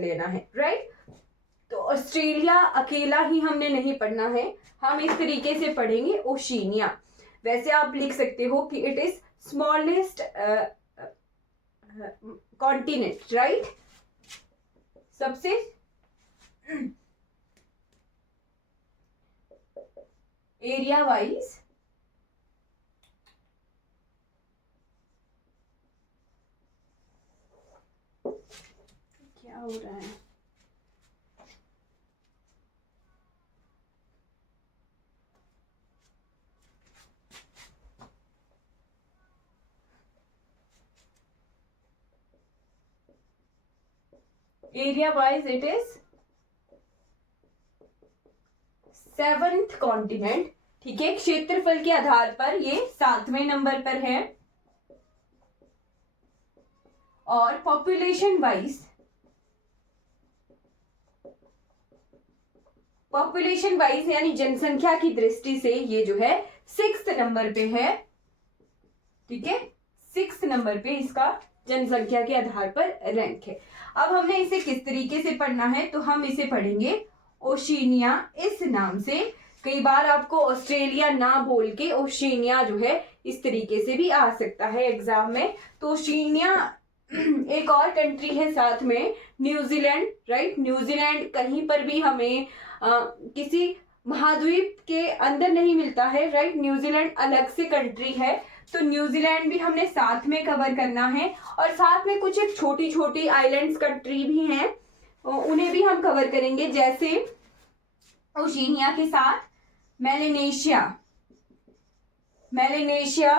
कर लेना है, राइट। तो ऑस्ट्रेलिया अकेला ही हमने नहीं पढ़ना है, हम इस तरीके से पढ़ेंगे ओशिनिया। वैसे आप लिख सकते हो कि it is smallest continent, right. सबसे एरिया वाइज क्या हो रहा है, area wise it is 7th continent, ठीक है। क्षेत्रफल के आधार पर ये 7वें नंबर पर है। और पॉपुलेशन वाइज यानी जनसंख्या की दृष्टि से ये जो है 6th नंबर पे है, ठीक है। 6th नंबर पे इसका जनसंख्या के आधार पर रैंक है। अब हमने इसे किस तरीके से पढ़ना है, तो हम इसे पढ़ेंगे ओशिनिया इस नाम से। कई बार आपको ऑस्ट्रेलिया ना बोल के ओशिनिया जो है इस तरीके से भी आ सकता है एग्जाम में। तो ओशिनिया एक और कंट्री है साथ में, न्यूजीलैंड, राइट। न्यूजीलैंड कहीं पर भी हमें किसी महाद्वीप के अंदर नहीं मिलता है, राइट। न्यूजीलैंड अलग से कंट्री है, तो न्यूजीलैंड भी हमने साथ में कवर करना है। और साथ में कुछ एक छोटी छोटी आइलैंड्स कंट्री भी हैं, उन्हें भी हम कवर करेंगे, जैसे ओशिनिया के साथ मेलेनेशिया,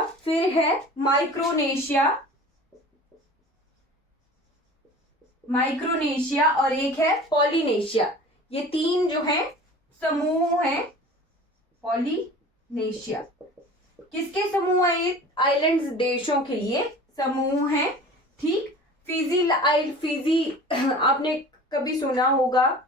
फिर है माइक्रोनेशिया और एक है पॉलिनेशिया। ये 3 जो है समूह हैं। पॉलिनेशिया किसके समूह है, ये आइलैंड्स देशों के लिए समूह हैं, ठीक। फिजी आपने कभी सुना होगा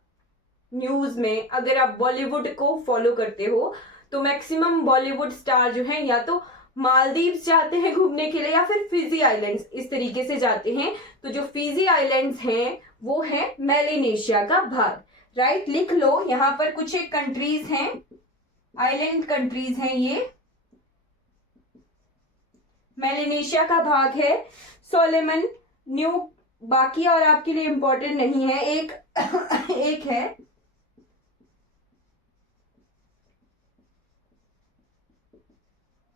न्यूज में, अगर आप बॉलीवुड को फॉलो करते हो तो मैक्सिमम बॉलीवुड स्टार जो हैं या तो मालदीव्स जाते हैं घूमने के लिए या फिर फिजी आइलैंड्स इस तरीके से जाते हैं। तो जो फिजी आइलैंड्स हैं वो है मेलेनेशिया का भाग, राइट। लिख लो, यहाँ पर कुछ एक कंट्रीज हैं, आइलैंड कंट्रीज हैं, ये मेलेनेशिया का भाग है। सोलोमन, न्यू, बाकी और आपके लिए इंपॉर्टेंट नहीं है। एक है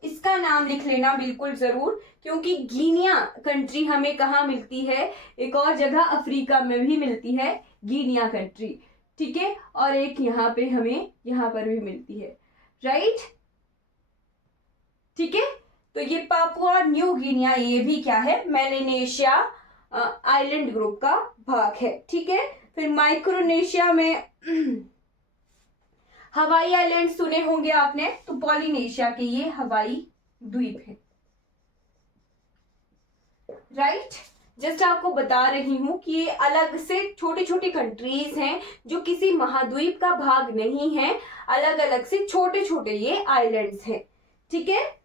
इसका नाम लिख लेना बिल्कुल जरूर, क्योंकि गिनिया कंट्री हमें कहाँ मिलती है, एक और जगह अफ्रीका में भी मिलती है गिनिया कंट्री, ठीक है। और एक यहाँ पे हमें यहाँ पर भी मिलती है, राइट, ठीक है। तो ये पापुआ न्यू गिनिया, ये भी क्या है, मेलेनेशिया आइलैंड ग्रुप का भाग है, ठीक है। फिर माइक्रोनेशिया में हवाई आइलैंड सुने होंगे आपने, तो पॉलिनेशिया के ये हवाई द्वीप है, राइट। जस्ट आपको बता रही हूं कि ये अलग से छोटी छोटी कंट्रीज हैं जो किसी महाद्वीप का भाग नहीं है, अलग अलग से छोटे छोटे ये आइलैंड्स हैं, ठीक है।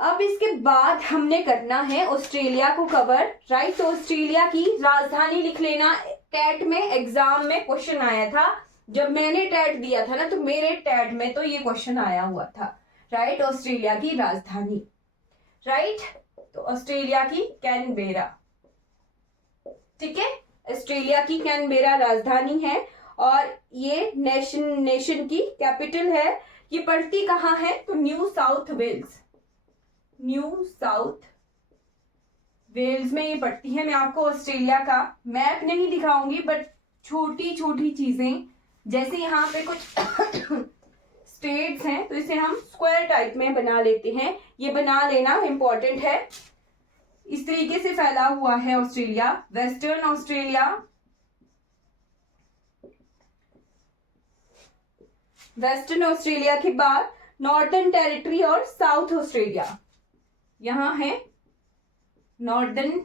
अब इसके बाद हमने करना है ऑस्ट्रेलिया को कवर, राइट। तो ऑस्ट्रेलिया की राजधानी लिख लेना। टेट में एग्जाम में क्वेश्चन आया था, जब मैंने टेट दिया था ना, तो मेरे टेट में तो ये क्वेश्चन आया हुआ था, राइट। ऑस्ट्रेलिया की राजधानी, राइट। तो ऑस्ट्रेलिया की कैनबेरा, ठीक है। ऑस्ट्रेलिया की कैनबेरा राजधानी है और ये नेशन की कैपिटल है। ये पड़ती कहाँ है, तो न्यू साउथ वेल्स में ये पड़ती है। मैं आपको ऑस्ट्रेलिया का मैप नहीं दिखाऊंगी, बट छोटी छोटी चीजें, जैसे यहाँ पे कुछ स्टेट्स हैं, तो इसे हम स्क्वायर टाइप में बना लेते हैं, ये बना लेना इंपॉर्टेंट है। इस तरीके से फैला हुआ है ऑस्ट्रेलिया। वेस्टर्न ऑस्ट्रेलिया के बाद नॉर्दर्न टेरिटरी और साउथ ऑस्ट्रेलिया, यहां है नॉर्दर्न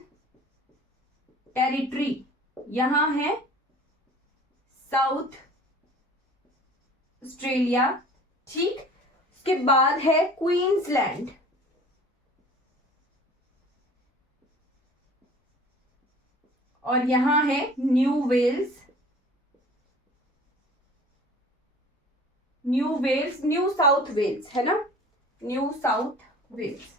टेरिटरी, यहां है साउथ ऑस्ट्रेलिया, ठीक। उसके बाद है क्वींसलैंड, और यहाँ है New Wales, New South Wales है ना, न्यू साउथ वेल्स।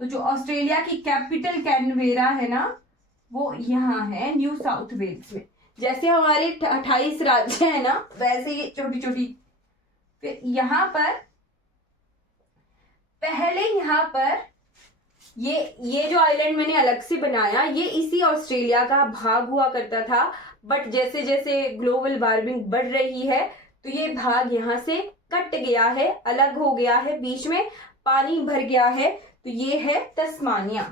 तो जो ऑस्ट्रेलिया की कैपिटल कैनबेरा है ना, वो यहाँ है न्यू साउथ वेल्स में। जैसे हमारे 28 राज्य है ना, वैसे ये छोटी छोटी। फिर यहाँ पर पहले यहाँ पर ये जो आइलैंड मैंने अलग से बनाया, ये इसी ऑस्ट्रेलिया का भाग हुआ करता था। बट जैसे जैसे ग्लोबल वार्मिंग बढ़ रही है तो ये भाग यहाँ से कट गया है, अलग हो गया है, बीच में पानी भर गया है। तो ये है तस्मानिया,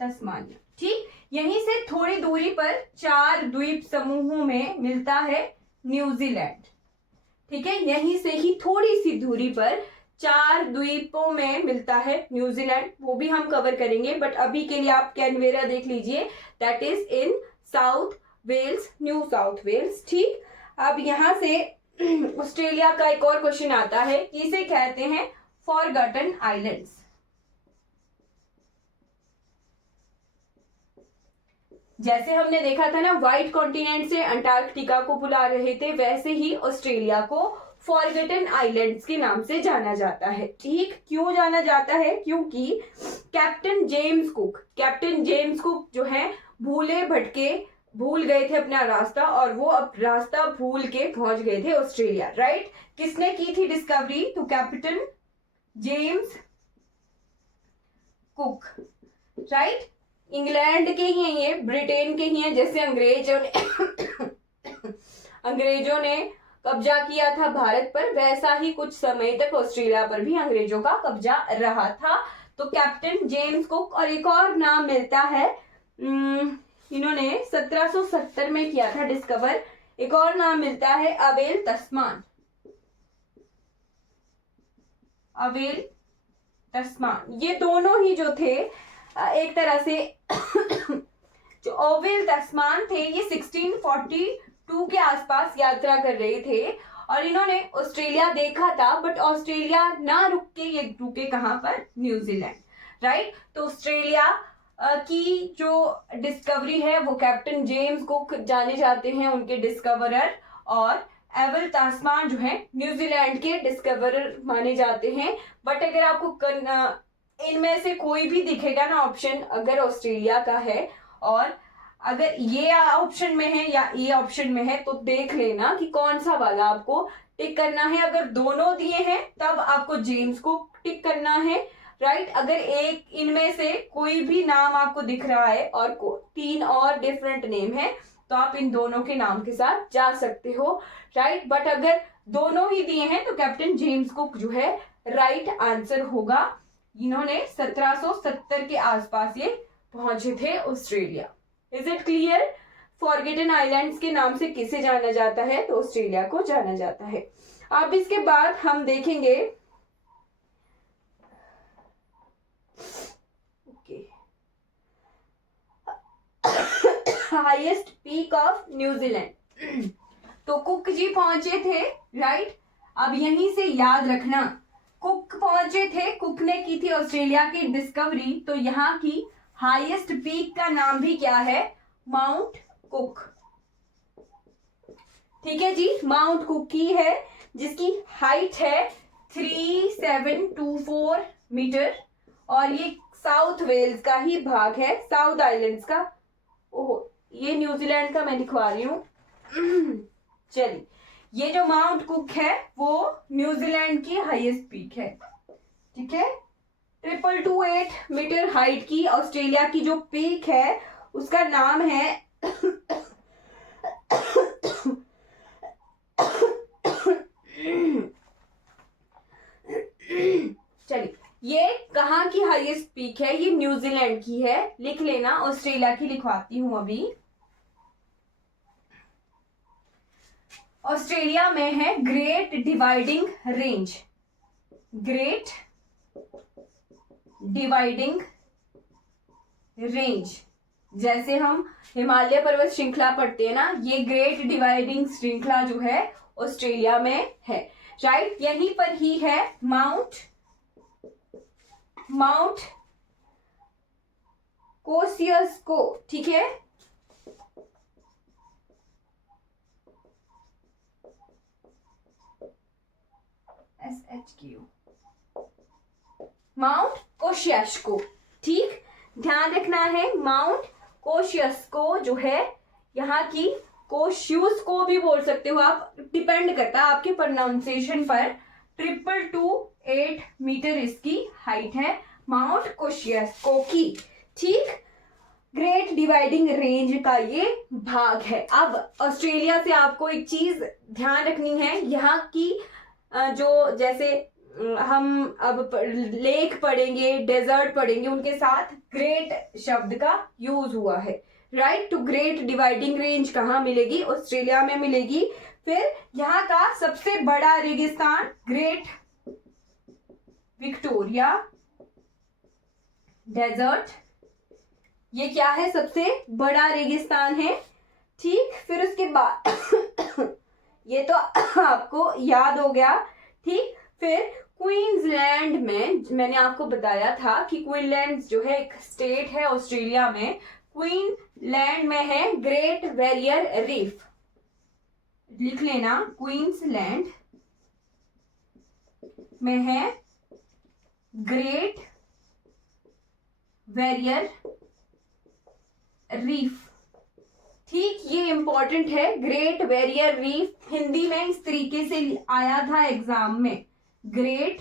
तस्मानिया। ठीक, यहीं से थोड़ी दूरी पर 4 द्वीप समूहों में मिलता है न्यूजीलैंड। ठीक है, यहीं से ही थोड़ी सी दूरी पर 4 द्वीपों में मिलता है न्यूजीलैंड, वो भी हम कवर करेंगे। बट अभी के लिए आप कैनबेरा देख लीजिए, that is in South Wales, New South Wales. ठीक, अब यहां से ऑस्ट्रेलिया का एक और क्वेश्चन आता है, इसे कहते हैं फॉरगॉटन आइलैंड्स। जैसे हमने देखा था ना, व्हाइट कॉन्टिनेंट से अंटार्कटिका को बुला रहे थे, वैसे ही ऑस्ट्रेलिया को फॉरगॉटन आइलैंड्स के नाम से जाना जाता है। ठीक, क्यों जाना जाता है? क्योंकि कैप्टन जेम्स कुक जो है भूले भटके, भूल गए थे अपना रास्ता, और वो अब रास्ता भूल के पहुंच गए थे ऑस्ट्रेलिया। राइट, किसने की थी डिस्कवरी? तो captain James cook. Right, England के ही हैं ये, ब्रिटेन के ही हैं। जैसे अंग्रेजों ने कब्जा किया था भारत पर, वैसा ही कुछ समय तक ऑस्ट्रेलिया पर भी अंग्रेजों का कब्जा रहा था। तो कैप्टन जेम्स कुक, और एक और नाम मिलता है, इन्होंने 1770 में किया था डिस्कवर, एक और नाम मिलता है अबेल तस्मान। अबेल तस्मान, ये दोनों ही जो थे एक तरह से जो अबेल तस्मान थे, ये 1642 के आसपास यात्रा कर रहे थे, और इन्होंने ऑस्ट्रेलिया देखा था। बट ऑस्ट्रेलिया ना रुक के ये रुके कहां पर? न्यूजीलैंड। राइट, तो ऑस्ट्रेलिया की जो डिस्कवरी है वो कैप्टन जेम्स कुक जाने जाते हैं, उनके डिस्कवरर, और एबल तास्मान जो है न्यूजीलैंड के डिस्कवरर माने जाते हैं। बट अगर आपको इनमें से कोई भी दिखेगा ना ऑप्शन, अगर ऑस्ट्रेलिया का है और अगर ये ऑप्शन में है या ये ऑप्शन में है, तो देख लेना कि कौन सा वाला आपको टिक करना है। अगर दोनों दिए हैं तब आपको जेम्स को टिक करना है। राइट, अगर एक इनमें से कोई भी नाम आपको दिख रहा है और 3 और डिफरेंट नेम है, तो आप इन दोनों के नाम के साथ जा सकते हो। राइट, बट अगर दोनों ही दिए हैं तो कैप्टन जेम्स कुक जो है राइट आंसर होगा। इन्होंने 1770 के आसपास ये पहुंचे थे Australia. Is it clear? Forgotten islands के नाम से किसे जाना जाता है? तो ऑस्ट्रेलिया को जाना जाता है। अब इसके बाद हम देखेंगे हाईएस्ट पीक ऑफ न्यूजीलैंड। तो कुक जी पहुंचे थे। राइट, अब यहीं से याद रखना, कुक पहुंचे थे, कुक ने की थी ऑस्ट्रेलिया की डिस्कवरी। तो यहाँ की हाईएस्ट पीक का नाम भी क्या है? Mount cook. ठीक है जी, माउंट कुक की है, जिसकी हाइट है 3724 मीटर, और ये साउथ वेल्स का ही भाग है, साउथ आइलैंड्स का। ओह, ये न्यूजीलैंड का मैं दिखवा रही हूँ। चलिए, ये जो माउंट कुक है वो न्यूजीलैंड की हाईएस्ट पीक है। ठीक है, 2228 मीटर हाइट की ऑस्ट्रेलिया की जो पीक है उसका नाम है चलिए, ये कहाँ की हाईएस्ट पीक है? ये न्यूजीलैंड की है, लिख लेना। ऑस्ट्रेलिया की लिखवाती हूं अभी। ऑस्ट्रेलिया में है great dividing range. Great dividing range, जैसे हम हिमालय पर्वत श्रृंखला पढ़ते हैं ना, ये ग्रेट डिवाइडिंग श्रृंखला जो है ऑस्ट्रेलिया में है। राइट, यहीं पर ही है माउंट माउंट कोसियस्को, ठीक है, SHQ, माउंट कोशियास्को, ठीक, ध्यान रखना है। माउंट कोशियास्को जो है यहाँ की, कोशियूस को भी बोल सकते हो आप, डिपेंड करता है आपके प्रोनाउंसिएशन पर। 228 मीटर इसकी हाइट है, माउंट कोशियास्को की, ठीक। ग्रेट डिवाइडिंग रेंज का ये भाग है। अब ऑस्ट्रेलिया से आपको एक चीज ध्यान रखनी है, यहाँ की जो, जैसे हम अब लेक पढ़ेंगे, डेजर्ट पढ़ेंगे, उनके साथ ग्रेट शब्द का यूज हुआ है, राइट। तो ग्रेट डिवाइडिंग रेंज कहाँ मिलेगी? ऑस्ट्रेलिया में मिलेगी। फिर यहाँ का सबसे बड़ा रेगिस्तान ग्रेट विक्टोरिया डेजर्ट, ये क्या है? सबसे बड़ा रेगिस्तान है, ठीक। फिर उसके बाद ये तो आपको याद हो गया, ठीक। फिर क्वींसलैंड में मैंने आपको बताया था कि क्वींसलैंड जो है एक स्टेट है ऑस्ट्रेलिया में, क्वींसलैंड में है ग्रेट बैरियर रीफ, लिख लेना, क्वींसलैंड में है ग्रेट बैरियर रीफ, ठीक। ये इंपॉर्टेंट है, ग्रेट बैरियर रीफ हिंदी में इस तरीके से आया था एग्जाम में, ग्रेट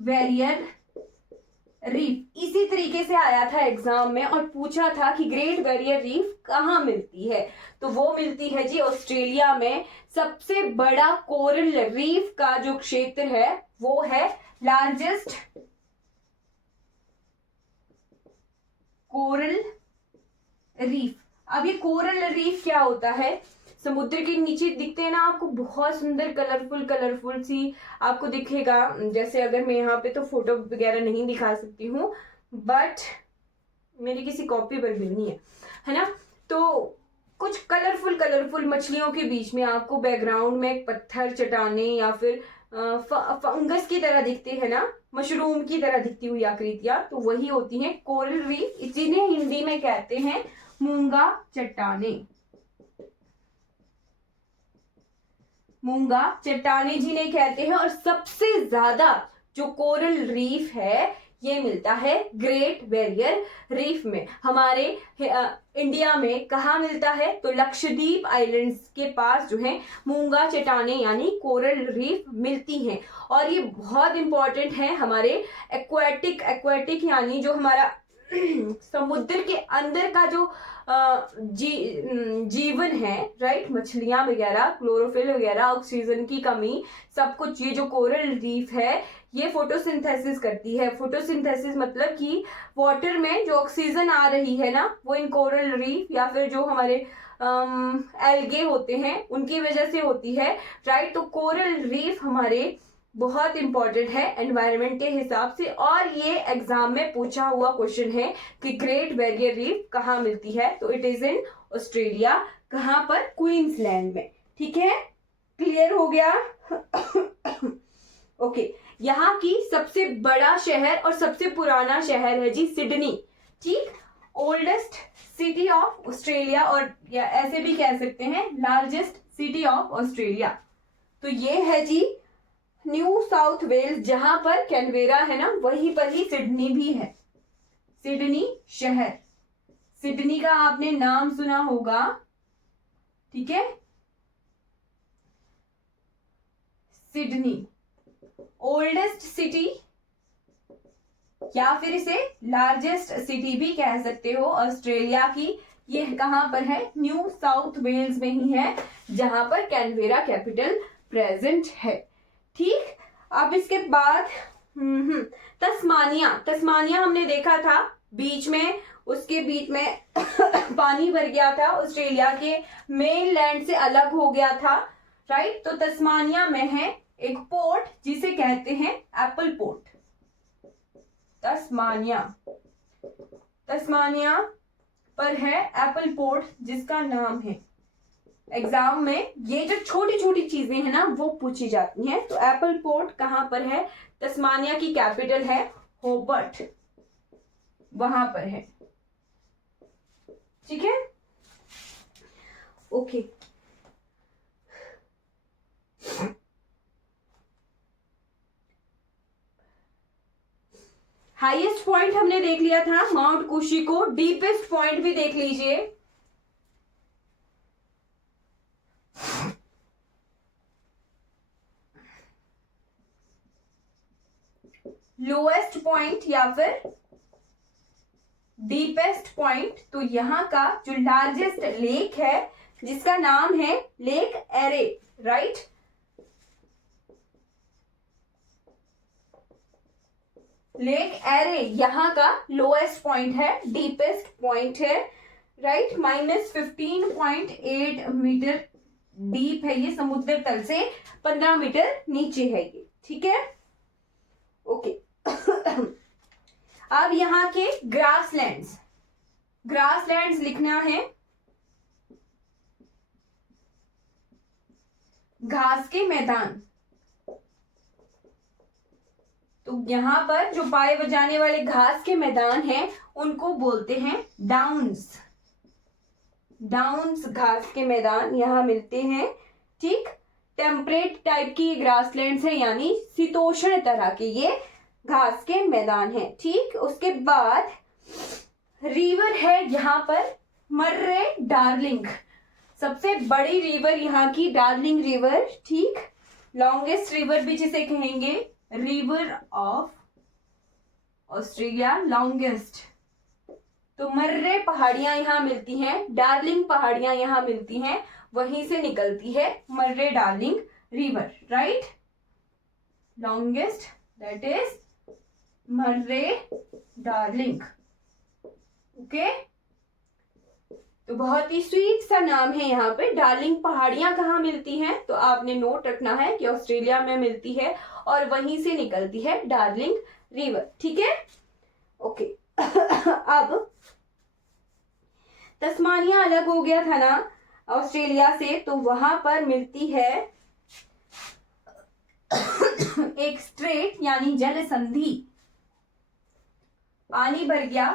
बैरियर रीफ इसी तरीके से आया था एग्जाम में, और पूछा था कि ग्रेट बैरियर रीफ कहाँ मिलती है, तो वो मिलती है जी ऑस्ट्रेलिया में। सबसे बड़ा कोरल रीफ का जो क्षेत्र है वो है लार्जेस्ट कोरल रीफ। अब ये कोरल रीफ क्या होता है? समुद्र के नीचे दिखते हैं ना आपको, बहुत सुंदर कलरफुल सी आपको दिखेगा। जैसे अगर मैं यहाँ पे तो फोटो वगैरह नहीं दिखा सकती हूँ, बट मेरी किसी कॉपी पर भी नहीं है ना। तो कुछ कलरफुल मछलियों के बीच में आपको बैकग्राउंड में पत्थर, चट्टाने या फिर फंगस की तरह दिखते हैं ना, मशरूम की तरह दिखती हुई आकृतियां, तो वही होती हैं कोरल रीफ। इसीलिए हिंदी में कहते हैं मूंगा चट्टाने, मूंगा चट्टाने जिन्हें कहते हैं। और सबसे ज्यादा जो कोरल रीफ है ये मिलता है ग्रेट बैरियर रीफ में। हमारे इंडिया में कहाँ मिलता है? तो लक्षद्वीप आइलैंड्स के पास जो है मूंगा चट्टाने यानी कोरल रीफ मिलती हैं। और ये बहुत इंपॉर्टेंट है हमारे एक्वाटिक यानी जो हमारा समुद्र के अंदर का जो जीवन है, राइट, मछलियां वगैरह, क्लोरोफिल वगैरह, ऑक्सीजन की कमी, सब कुछ, ये जो कोरल रीफ है ये फोटोसिंथेसिस करती है। फोटोसिंथेसिस मतलब कि वाटर में जो ऑक्सीजन आ रही है ना, वो इन कोरल रीफ या फिर जो हमारे एल्गे होते हैं उनकी वजह से होती है, राइट। तो कोरल रीफ हमारे बहुत इंपॉर्टेंट है एनवायरनमेंट के हिसाब से। और ये एग्जाम में पूछा हुआ क्वेश्चन है कि ग्रेट बैरियर रीफ कहाँ मिलती है, तो इट इज इन ऑस्ट्रेलिया। कहाँ पर? क्वींसलैंड में, ठीक है। क्लियर हो गया? ओके। यहाँ की सबसे बड़ा शहर और सबसे पुराना शहर है जी सिडनी, ठीक। ओल्डेस्ट सिटी ऑफ ऑस्ट्रेलिया, और या ऐसे भी कह सकते हैं लार्जेस्ट सिटी ऑफ ऑस्ट्रेलिया। तो ये है जी न्यू साउथ वेल्स, जहां पर कैनवेरा है ना वहीं पर ही सिडनी भी है। सिडनी शहर, सिडनी का आपने नाम सुना होगा, ठीक है। सिडनी ओल्डेस्ट सिटी या फिर इसे लार्जेस्ट सिटी भी कह सकते हो ऑस्ट्रेलिया की। ये कहां पर है? न्यू साउथ वेल्स में ही है, जहां पर कैनवेरा कैपिटल प्रेजेंट है, ठीक। अब इसके बाद तस्मानिया हमने देखा था बीच में, उसके बीच में पानी भर गया था, ऑस्ट्रेलिया के मेन लैंड से अलग हो गया था, राइट। तो तस्मानिया में है एक पोर्ट जिसे कहते हैं एप्पल पोर्ट। तस्मानिया पर है एप्पल पोर्ट जिसका नाम है, एग्जाम में ये जो छोटी छोटी चीजें हैं ना वो पूछी जाती हैं। तो एप्पल पोर्ट कहां पर है? तस्मानिया की कैपिटल है होबर्ट, वहां पर है। ठीक है, ओके। हाईएस्ट पॉइंट हमने देख लिया था माउंट कुशी को, डीपेस्ट पॉइंट भी देख लीजिए। लोएस्ट पॉइंट या फिर डीपेस्ट पॉइंट, तो यहां का जो लार्जेस्ट लेक है जिसका नाम है lake array, right. Lake array यहां का लोएस्ट पॉइंट है, डीपेस्ट पॉइंट है, राइट। -15.8 मीटर डीप है ये, समुद्र तल से 15 मीटर नीचे है ये। ठीक है, ओके। अब यहां के ग्रासलैंड्स, ग्रासलैंड्स लिखना है, घास के मैदान। तो यहां पर जो पाए जाने वाले घास के मैदान हैं उनको बोलते हैं डाउन्स। डाउन्स घास के मैदान यहां मिलते हैं। ठीक, टेम्परेट टाइप की ग्रासलैंड्स है, यानी शीतोष्ण तरह के ये घास के मैदान है। ठीक, उसके बाद रिवर है यहां पर मर्रे डार्लिंग, सबसे बड़ी रिवर यहाँ की डार्लिंग रिवर। ठीक, लॉन्गेस्ट रिवर भी जिसे कहेंगे, रिवर ऑफ ऑस्ट्रेलिया, लॉन्गेस्ट। तो मर्रे पहाड़ियां यहाँ मिलती हैं, डार्लिंग पहाड़ियां यहाँ मिलती हैं, वहीं से निकलती है Murray Darling river, right. Longest that is Murray Darling, okay. तो बहुत ही स्वीट सा नाम है यहाँ पे। डार्लिंग पहाड़ियां कहाँ मिलती हैं, तो आपने नोट रखना है कि ऑस्ट्रेलिया में मिलती है और वहीं से निकलती है डार्लिंग रिवर। ठीक है, ओके। अब तस्मानिया अलग हो गया था ना ऑस्ट्रेलिया से, तो वहां पर मिलती है एक स्ट्रेट यानी जल संधि। पानी भर गया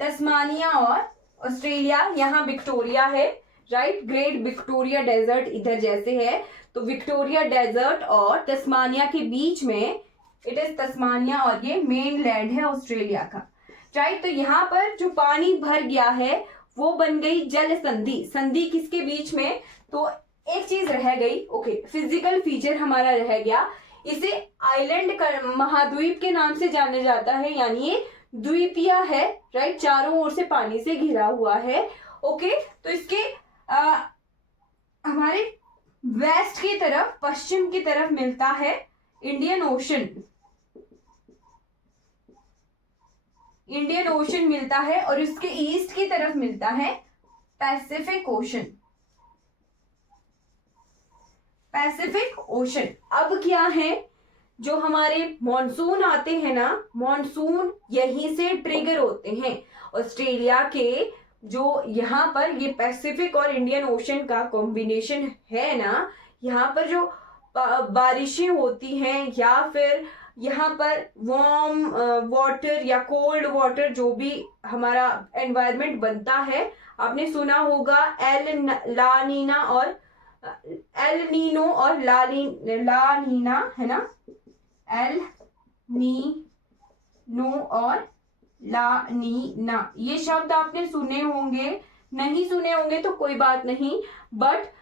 तस्मानिया और ऑस्ट्रेलिया, यहाँ विक्टोरिया है, राइट। ग्रेट विक्टोरिया डेजर्ट इधर जैसे है, तो विक्टोरिया डेजर्ट और तस्मानिया के बीच में इट इज तस्मानिया, और ये मेन लैंड है ऑस्ट्रेलिया का, राइट। तो यहाँ पर जो पानी भर गया है वो बन गई जल संधि। संधि किसके बीच में, तो एक चीज रह गई, ओके, फिजिकल फीचर हमारा रह गया। इसे आइलैंड महाद्वीप के नाम से जाना जाता है, यानी ये द्वीपीय है, राइट। चारों ओर से पानी से घिरा हुआ है, ओके। तो इसके हमारे वेस्ट की तरफ, पश्चिम की तरफ मिलता है इंडियन ओशन। इंडियन ओशन मिलता है, और इसके ईस्ट की तरफ मिलता है पैसिफिक ओशन। Pacific ocean. अब क्या है, जो हमारे मॉनसून आते हैं ना, मॉनसून यहीं से ट्रिगर होते हैं। ऑस्ट्रेलिया के जो यहाँ पर ये पैसिफिक और इंडियन ओशन का कॉम्बिनेशन है ना, यहाँ पर जो बारिशें होती हैं, या फिर यहाँ पर वार्म वाटर या कोल्ड वाटर, जो भी हमारा एनवायरनमेंट बनता है, आपने सुना होगा ला नीना और एल नीनो और ला नीना, है ना। एल नीनो और ला नीना, ये शब्द आपने सुने होंगे, नहीं सुने होंगे तो कोई बात नहीं, बट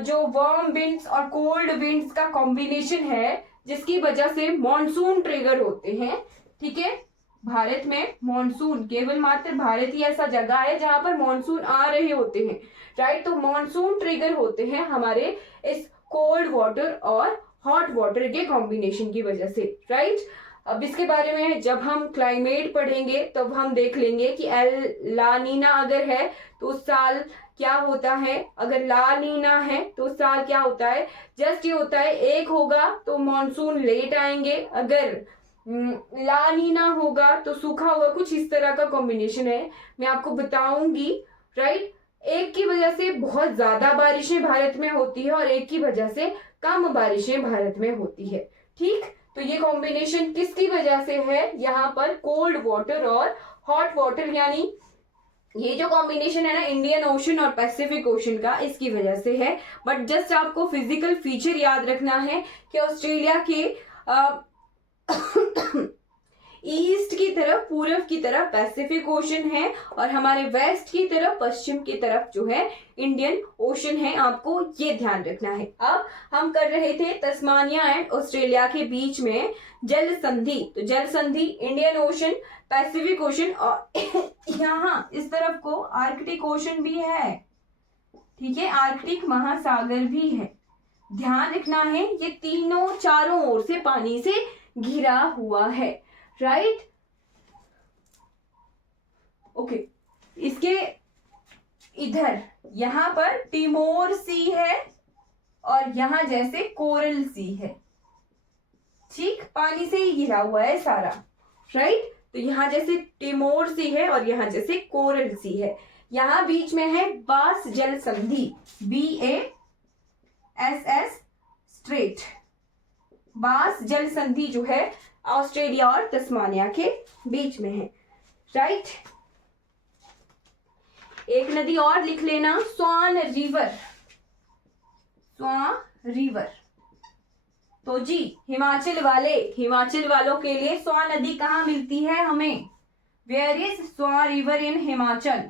जो वार्म विंड्स और कोल्ड विंड्स का कॉम्बिनेशन है, जिसकी वजह से मॉनसून ट्रिगर होते हैं। ठीक है, भारत में मॉनसून, केवल मात्र भारत ही ऐसा जगह है जहां पर मॉनसून आ रहे होते हैं, राइट। तो मॉनसून ट्रिगर होते हैं हमारे इस कोल्ड वाटर और हॉट वाटर के कॉम्बिनेशन की वजह से, राइट। अब इसके बारे में जब हम क्लाइमेट पढ़ेंगे तब हम देख लेंगे कि ला नीना अगर है तो उस साल क्या होता है, अगर ला नीना है तो उस साल क्या होता है। जस्ट ये होता है, एक होगा तो मॉनसून लेट आएंगे, अगर ला नीना होगा तो सूखा होगा, कुछ इस तरह का कॉम्बिनेशन है, मैं आपको बताऊंगी, राइट। एक की वजह से बहुत ज्यादा बारिशें भारत में होती है और एक की वजह से कम बारिशें भारत में होती है। ठीक, तो ये कॉम्बिनेशन किसकी वजह से है, यहाँ पर कोल्ड वाटर और हॉट वाटर, यानी ये जो कॉम्बिनेशन है ना इंडियन ओशन और पैसिफिक ओशन का, इसकी वजह से है। बट जस्ट आपको फिजिकल फीचर याद रखना है कि ऑस्ट्रेलिया के ईस्ट की तरफ, पूरब की तरफ पैसिफिक ओशन है और हमारे वेस्ट की तरफ, पश्चिम की तरफ जो है इंडियन ओशन है। आपको ये ध्यान रखना है। अब हम कर रहे थे तस्मानिया एंड ऑस्ट्रेलिया के बीच में जल संधि। तो जल संधि इंडियन ओशन, पैसिफिक ओशन और यहाँ इस तरफ को आर्कटिक ओशन भी है, ठीक है, आर्कटिक महासागर भी है। ध्यान रखना है ये तीनों चारों ओर से पानी से घिरा हुआ है, राइट। ओके, इसके इधर यहां पर टिमोर सी है और यहां जैसे कोरल सी है, ठीक, पानी से ही घिरा हुआ है सारा, राइट। तो यहां जैसे टिमोर सी है और यहां जैसे कोरल सी है। यहां बीच में है बास जल संधि, BASS स्ट्रेट। बास जल संधि जो है ऑस्ट्रेलिया और तस्मानिया के बीच में है, राइट। एक नदी और लिख लेना, स्वान रिवर। स्वान रिवर, तो जी हिमाचल वालों के लिए स्वान नदी कहाँ मिलती है हमें? Where is Swan River in Himachal?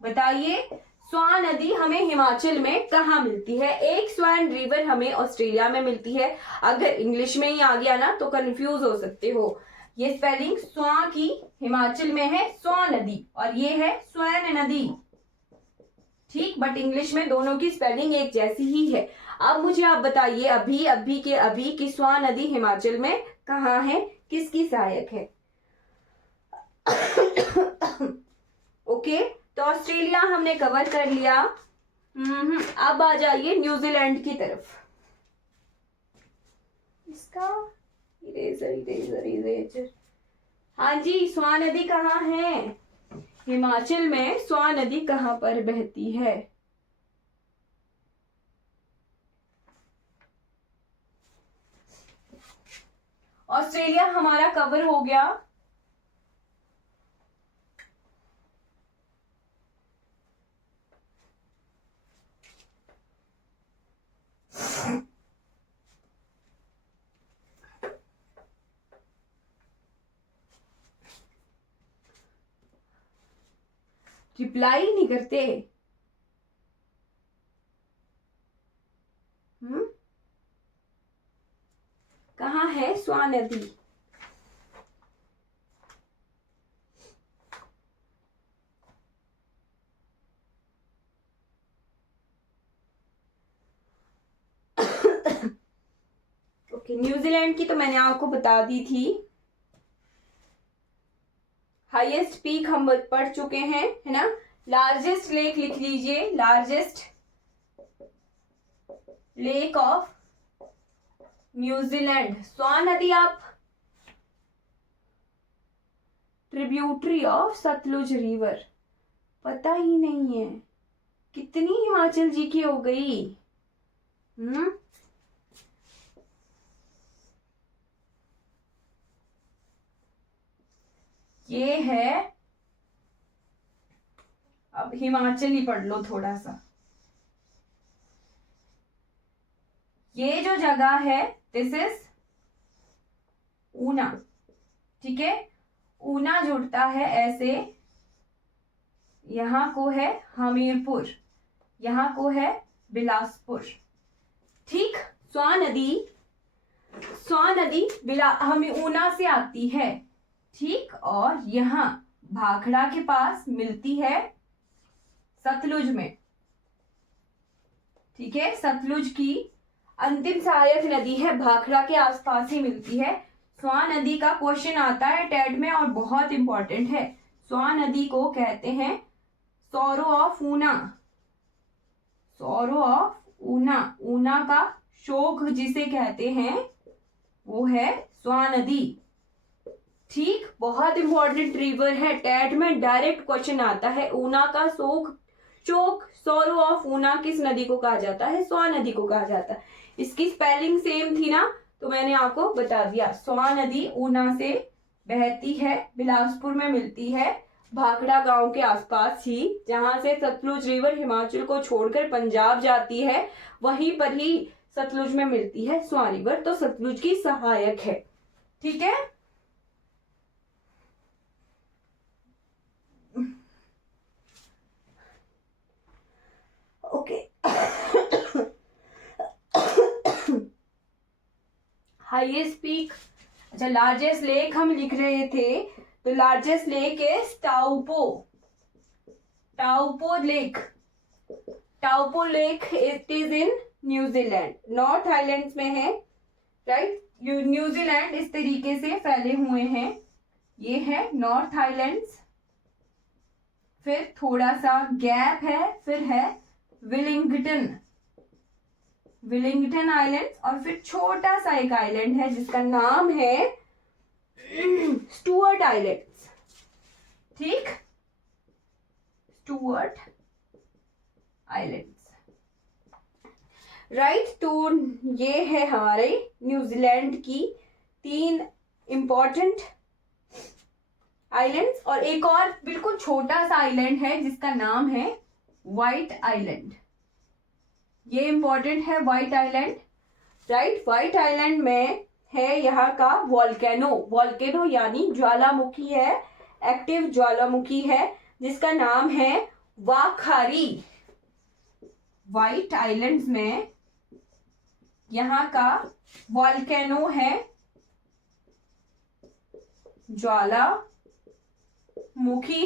बताइए, स्वान नदी हमें हिमाचल में कहाँ मिलती है? एक स्वान रिवर हमें ऑस्ट्रेलिया में मिलती है। अगर इंग्लिश में ही आ गया ना तो कंफ्यूज हो सकते हो। ये स्पेलिंग स्वान की हिमाचल में है स्वान नदी और ये है स्वैन नदी, ठीक, बट इंग्लिश में दोनों की स्पेलिंग एक जैसी ही है। अब मुझे आप बताइए अभी की स्वान नदी हिमाचल में कहाँ है, किसकी सहायक है? ओके, तो ऑस्ट्रेलिया हमने कवर कर लिया। अब आ जाइए न्यूजीलैंड की तरफ। इसका इरेजर। हाँ जी, स्वान नदी कहाँ है? हिमाचल में स्वान नदी कहाँ पर बहती है? ऑस्ट्रेलिया हमारा कवर हो गया। रिप्लाई नहीं करते। कहाँ है स्वान नदी? ओके, न्यूजीलैंड की तो मैंने आपको बता दी थी। हाईएस्ट पीक हम पढ़ चुके हैं, है ना। लार्जेस्ट लेक लिख लीजिए, लार्जेस्ट लेक ऑफ न्यूजीलैंड स्वान नदी। आप ट्रिब्यूटरी ऑफ सतलुज रिवर, पता ही नहीं है। कितनी हिमाचल जी की हो गई। ये है, अब हिमाचल ही पढ़ लो थोड़ा सा। ये जो जगह है दिस इज ऊना, ठीक है। ऊना जुड़ता है ऐसे, यहां को है हमीरपुर, यहां को है बिलासपुर, ठीक। स्वान नदी हम ऊना से आती है, ठीक, और यहां भाखड़ा के पास मिलती है सतलुज में, ठीक है। सतलुज की अंतिम सहायक नदी है, भाखड़ा के आसपास ही मिलती है। स्वान नदी का क्वेश्चन आता है टेट में और बहुत इंपॉर्टेंट है। स्वान नदी को कहते हैं sorrow of Una, sorrow of Una. Una का शोक जिसे कहते हैं वो है स्वान नदी, ठीक। बहुत इंपॉर्टेंट रिवर है, टेट में डायरेक्ट क्वेश्चन आता है। ऊना का शोक, सौरो ऑफ ऊना किस नदी को कहा जाता है? स्वान नदी को कहा जाता है। इसकी स्पेलिंग सेम थी ना, तो मैंने आपको बता दिया। स्वां नदी ऊना से बहती है, बिलासपुर में मिलती है, भाखड़ा गांव के आसपास ही, जहां से सतलुज रिवर हिमाचल को छोड़कर पंजाब जाती है, वहीं पर ही सतलुज में मिलती है स्वां रिवर, तो सतलुज की सहायक है। ठीक है, ओके। हाईएस्ट पीक, अच्छा लार्जेस्ट लेक हम लिख रहे थे, तो largest lake is Taupo, Taupo lake, Taupo lake it is in New Zealand, north islands में है, राइट। न्यूजीलैंड इस तरीके से फैले हुए हैं, ये है नॉर्थ आइलैंड्स, फिर थोड़ा सा गैप है, फिर है विलिंगटन, विलिंगटन आइलैंड, और फिर छोटा सा एक आइलैंड है जिसका नाम है स्टुअर्ट आइलैंड्स। ठीक, स्टुअर्ट आइलैंड्स, राइट। तो ये है हमारे न्यूजीलैंड की 3 इंपॉर्टेंट आइलैंड्स, और एक और बिल्कुल छोटा सा आइलैंड है जिसका नाम है व्हाइट आइलैंड, ये इंपॉर्टेंट है white island, right. White island में है यहाँ का वॉल्केनो, वॉल्केनो यानी ज्वालामुखी है, एक्टिव ज्वालामुखी है, जिसका नाम है वाखारी। व्हाइट आइलैंड्स में यहाँ का वॉल्केनो है ज्वालामुखी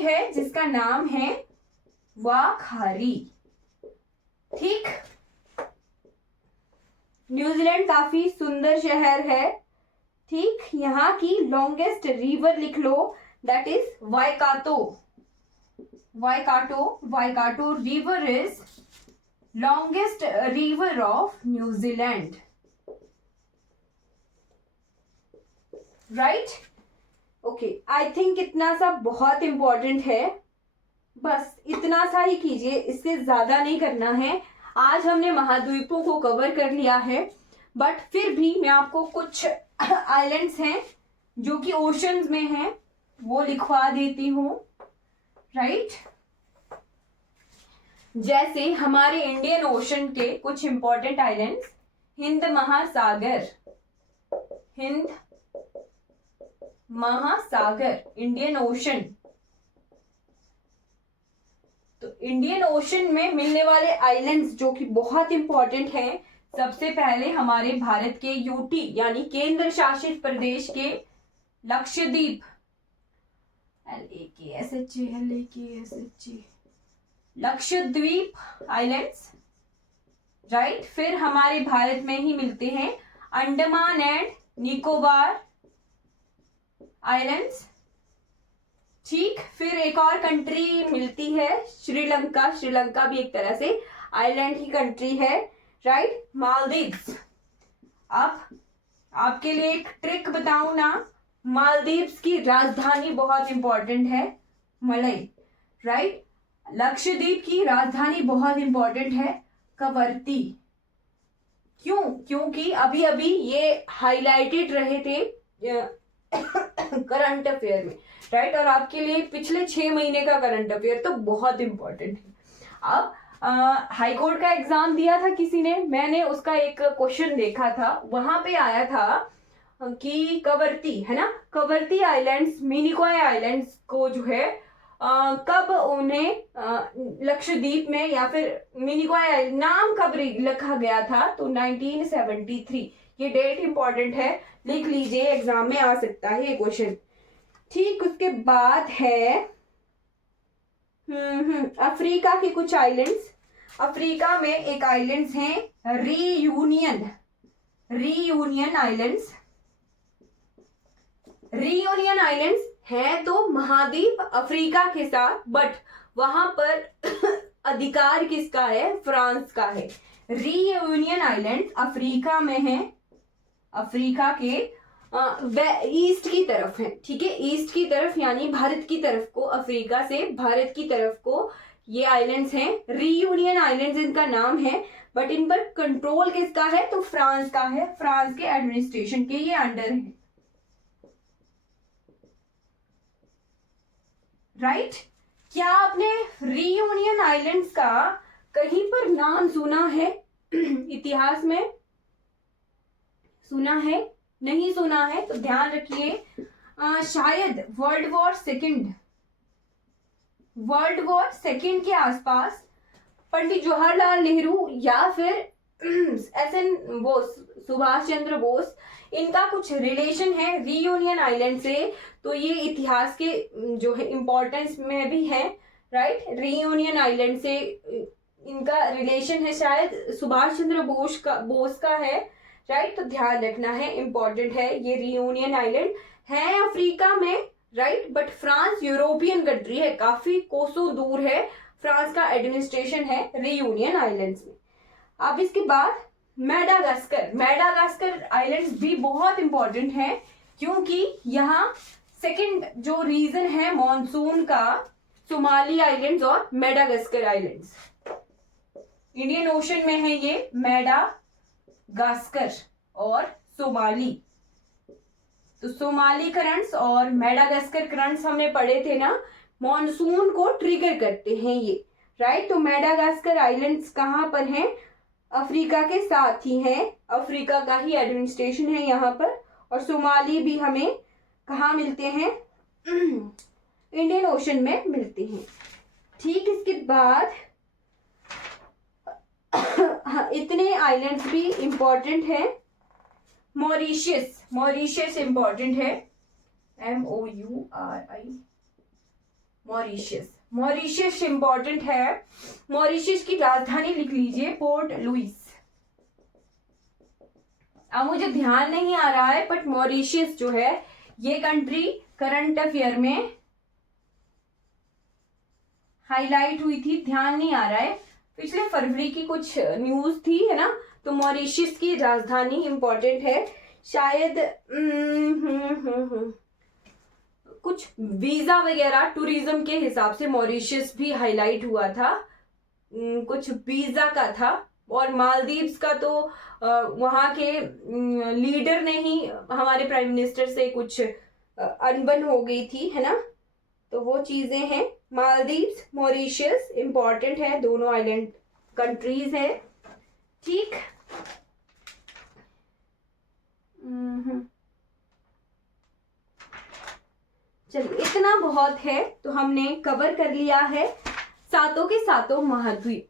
है, जिसका नाम है वाखारी। ठीक, न्यूजीलैंड काफी सुंदर शहर है। ठीक, यहाँ की लॉन्गेस्ट रिवर लिख लो, that is Waikato, Waikato, Waikato river is longest river of New Zealand, right. Okay, I think इतना सा बहुत इंपॉर्टेंट है, बस इतना सा ही कीजिए, इससे ज्यादा नहीं करना है। आज हमने महाद्वीपों को कवर कर लिया है, बट फिर भी मैं आपको कुछ आइलैंड्स हैं जो कि ओशंस में हैं, वो लिखवा देती हूँ, राइट। जैसे हमारे इंडियन ओशन के कुछ इंपॉर्टेंट आइलैंड्स, हिंद महासागर, हिंद महासागर, इंडियन ओशन। तो इंडियन ओशन में मिलने वाले आइलैंड्स जो कि बहुत इंपॉर्टेंट हैं, सबसे पहले हमारे भारत के यूटी यानी केंद्र शासित प्रदेश के लक्षद्वीप, लक्षद्वीप आइलैंड्स, राइट। फिर हमारे भारत में ही मिलते हैं अंडमान एंड निकोबार आइलैंड्स। ठीक, फिर एक और कंट्री मिलती है श्रीलंका, श्रीलंका भी एक तरह से आइलैंड ही कंट्री है, राइट। मालदीव्स, अब आपके लिए एक ट्रिक बताऊं ना, मालदीव्स की राजधानी बहुत इंपॉर्टेंट है, मलई, राइट। लक्षद्वीप की राजधानी बहुत इंपॉर्टेंट है, कवरत्ती। क्यों? क्योंकि अभी अभी ये हाईलाइटेड रहे थे करंट अफेयर में, राइट। और आपके लिए पिछले 6 महीने का करंट अफेयर तो बहुत इंपॉर्टेंट है। अब हाई कोर्ट का एग्जाम दिया था किसी ने, मैंने उसका एक क्वेश्चन देखा था, वहां पे आया था कि कवरत्ती है ना, कवरत्ती आइलैंड्स, मिनिकॉय आइलैंड्स को जो है कब उन्हें लक्षद्वीप में या फिर मिनिकॉय नाम कब लिखा गया था, तो 1973, ये डेट इंपॉर्टेंट है, लिख लीजिए, एग्जाम में आ सकता है ये क्वेश्चन। ठीक, उसके बाद है अफ्रीका के कुछ आइलैंड्स। अफ्रीका में एक आइलैंड्स हैं reunion, reunion islands. Reunion islands हैं तो महाद्वीप अफ्रीका के साथ, बट वहां पर अधिकार किसका है? फ्रांस का है। रीयूनियन आइलैंड अफ्रीका में है, अफ्रीका के ईस्ट की तरफ है, ठीक है, ईस्ट की तरफ यानी भारत की तरफ को, अफ्रीका से भारत की तरफ को ये आइलैंड्स हैं। रीयूनियन आइलैंड्स इनका नाम है, बट इन पर कंट्रोल किसका है, तो फ्रांस का है, फ्रांस के एडमिनिस्ट्रेशन के ये अंडर है, राइट। क्या आपने रियूनियन आइलैंड्स का कहीं पर नाम सुना है इतिहास में, सुना है, नहीं सुना है तो ध्यान रखिए। शायद वर्ल्ड वॉर सेकंड के आसपास पंडित जवाहरलाल नेहरू या फिर SN बोस, सुभाष चंद्र बोस, इनका कुछ रिलेशन है रियूनियन आइलैंड से, तो ये इतिहास के जो है इंपॉर्टेंस में भी है, राइट। रियूनियन आइलैंड से इनका रिलेशन है, शायद सुभाष चंद्र बोस का है, राइट। तो ध्यान रखना है, इंपॉर्टेंट है। ये रियूनियन आइलैंड है अफ्रीका में, right, but France European country है, काफी कोसों दूर है, फ्रांस का एडमिनिस्ट्रेशन है रियूनियन आइलैंड्स में। अब इसके बाद मेडागास्कर आइलैंड्स भी बहुत इंपॉर्टेंट है, क्योंकि यहाँ सेकंड जो रीजन है मॉनसून का, सोमाली आइलैंड्स और मेडागास्कर आइलैंड्स, इंडियन ओशन में है ये मेडागास्कर और सोमाली। तो सोमाली करंट्स और मेडागास्कर करंट्स हमने पढ़े थे ना, मॉनसून को ट्रिगर करते हैं ये, राइट। तो मेडागास्कर आइलैंड्स कहाँ पर हैं, अफ्रीका के साथ ही हैं, अफ्रीका का ही एडमिनिस्ट्रेशन है यहाँ पर। और सोमाली भी हमें कहाँ मिलते हैं, इंडियन ओशन में मिलते हैं, ठीक। इसके बाद हाँ, इतने आइलैंड्स भी इंपॉर्टेंट है। मॉरिशस इंपॉर्टेंट है, MOURI, मॉरिशस इंपॉर्टेंट है। मॉरिशस की राजधानी लिख लीजिए पोर्ट लुइस। अब मुझे ध्यान नहीं आ रहा है, बट मॉरिशस जो है ये कंट्री करंट अफेयर में हाईलाइट हुई थी, ध्यान नहीं आ रहा है, पिछले फरवरी की कुछ न्यूज थी, है ना। तो मॉरिशस की राजधानी इंपॉर्टेंट है, शायद कुछ वीजा वगैरह टूरिज्म के हिसाब से मॉरिशस भी हाईलाइट हुआ था, कुछ वीजा का था। और मालदीव्स का तो वहाँ के लीडर ने ही हमारे प्राइम मिनिस्टर से कुछ अनबन हो गई थी, है ना। तो वो चीजें हैं। मालदीव्स, मॉरिशस इंपॉर्टेंट है, दोनों आइलैंड कंट्रीज है, ठीक। चलिए, इतना बहुत है, तो हमने कवर कर लिया है सातों के सातों महाद्वीप।